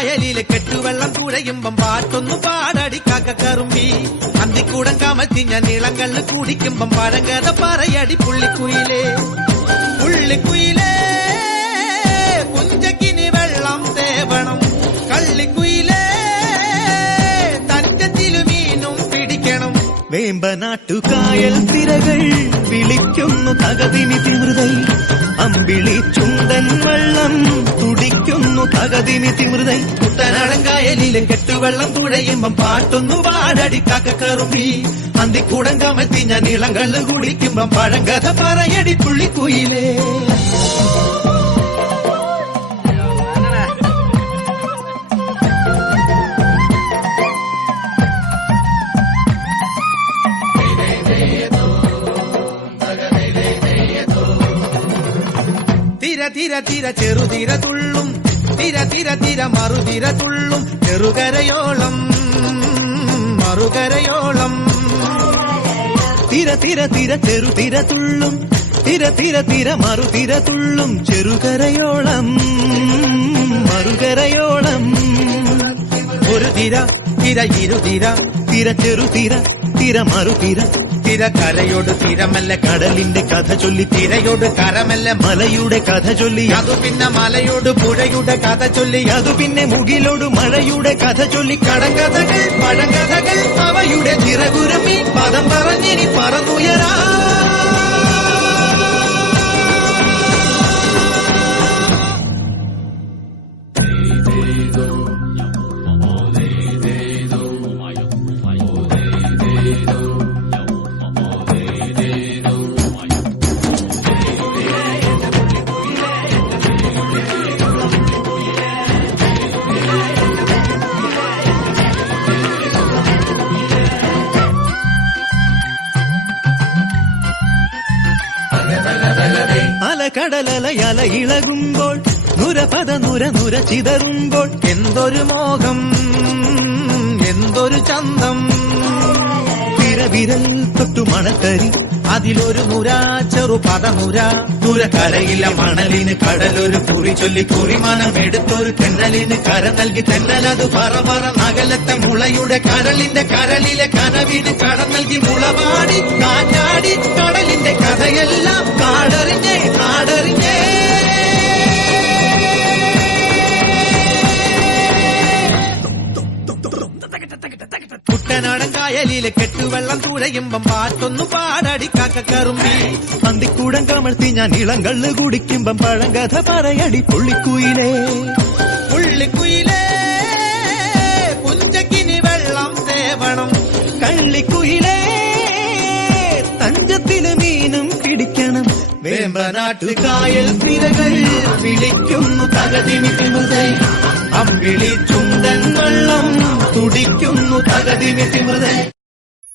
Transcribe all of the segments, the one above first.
കായലിലെ കെട്ടുവെള്ളം തുഴയുമ്പം പാട്ടൊന്നു പാടടി കാക്കക്കറുമ്പി അന്തിക്കൂടം കമത്തി ഞാൻ ഇളങ്കള്ള് കുടിക്കുമ്പം പഴങ്കഥ പറയടി പുള്ളിക്കുയിലേ പുള്ളിക്കുയിലേ കുഞ്ചക്കിനി വെള്ളം തേവണം കള്ളിക്കുയിലേ തഞ്ചത്തിലു മീനും പിടിക്കണം വേമ്പനാട്ടുകായൽ തിരകൾ വിളിക്കുന്നു തകതിമി തിമൃതൈ അമ്പിളി ചുണ്ടൻ വെള്ളം തുടിക്കുന്നു തകതിമി തിമൃതൈ കുട്ടനാടൻ കായലിലെ കെട്ടുവെള്ളം തുഴയുമ്പം പാട്ടൊന്നു പാടടി കാക്കക്കറുമ്പി അന്തിക്കൂടം കമത്തി ഞാൻ ഇളങ്കള്ള് കുടിക്കുമ്പം പഴങ്കഥ പറയടി പുള്ളിക്കുയിലേ തിര തിര ചെറുതിര തുള്ളും തിര തിര തിര മറുതിര തുള്ളും ചെറുകരയോളം മറുകരയോളം തിര തിര തിര ചെറുതിര തുള്ളും തിര തിര തിര മറുതിര തുള്ളും ചെറുകരയോളം മറുകരയോളം ഒരു തിര തിര ഇരുതിര തിര ചെറുതിര തിര മറുതിര തിര കരയോട് തിരമല്ല കടലിന്റെ കഥ ചൊല്ലി തിരയോട് കരമല്ല മലയുടെ കഥ ചൊല്ലി അതു പിന്നെ മലയോട് പുഴയുടെ കഥ ചൊല്ലി അതു പിന്നെ മുകിലോട് മഴയുടെ കഥ ചൊല്ലി കടങ്കഥകൾ പഴങ്കഥകൾ അവയുടെ ചിറകുരമി പദം പറഞ്ഞിനി പറന്നുയരാ അലകടലല ഇളകുമ്പോൾ നുരപദ നുര നുര ചിതറുമ്പോൾ എന്തൊരു മോഹം എന്തൊരു ചന്തം വിരവിരൽ തൊട്ടു മണത്തരി അതിലൊരു നുര ചെറുപദ നുര നുര കരയില്ല മണലിന് കടലൊരു കുറി ചൊല്ലി കുറിമണം എടുത്തൊരു തെന്നലിന് കര നൽകി തെന്നലത് പറ പറ നഗലത്തെ മുളയുടെ കരളിന്റെ കരളിലെ കനവിന് കട നൽകി മുളപാടി കാറ്റാടി കടലിന്റെ കഥയെല്ലാം കാടറിഞ്ഞേ കാടറിഞ്ഞേ കുട്ടനാടൻ കായലിലെ കെട്ടുവെള്ളം തുഴയുമ്പം പാട്ടൊന്നു പാടടി കാക്കക്കറുമ്പി അന്തിക്കൂടം കമഴ്ത്തി ഞാൻ ഇളങ്കള്ള് കുടിക്കുമ്പം പഴങ്കഥ പറയടി പുള്ളിക്കുയിലേ പുള്ളിക്കുയിലേ കുഞ്ചക്കിനി വെള്ളം തേവണം കള്ളിക്കുയിലേ തഞ്ചത്തില് മീനും പിടിക്കണം വേമ്പനാട്ടുകായൽ തിരകൾ വിളിക്കുന്നു തകതിമി തിമൃതൈ അമ്പിളി ചുണ്ടൻ വെള്ളം തുടിക്കുന്നു തകതിമി തിമൃതൈ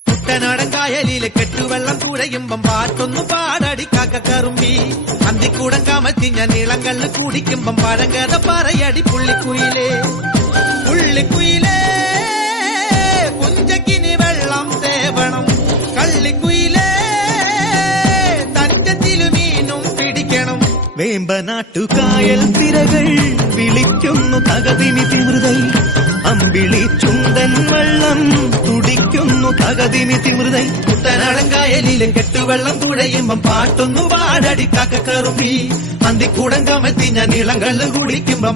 കുട്ടനാടൻ കായലിലെ കെട്ടുവെള്ളം തുഴയുമ്പം പാട്ടൊന്നു പാടടി കാക്കക്കറുമ്പി അന്തിക്കൂടം കമത്തി ഞാൻ ഇളങ്കള്ള് കുടിക്കുമ്പം പഴങ്കഥ പറയടി പുള്ളിക്കുയിലേ പുള്ളിക്കുയിലേ കുഞ്ചക്കിനി വെള്ളം തേവണം കള്ളിക്കുയിലേ തഞ്ചത്തിലു മീനും പിടിക്കണം വേമ്പനാട്ടുകായൽ തിരകൾ വിളിക്കുന്നു തകതിമി തിമൃതൈ അമ്പിളി ചുണ്ടൻ വെള്ളം തുടിക്കുന്നു തകതിമി തിമൃതൈ കുട്ടനാടൻ കായലിലെ കെട്ടുവെള്ളം തുഴയുമ്പം പാട്ടൊന്നു പാടടി കാക്കക്കറുമ്പി അന്തിക്കൂടം കമത്തി ഞാൻ ഇളങ്കള്ള് കുടിക്കുമ്പം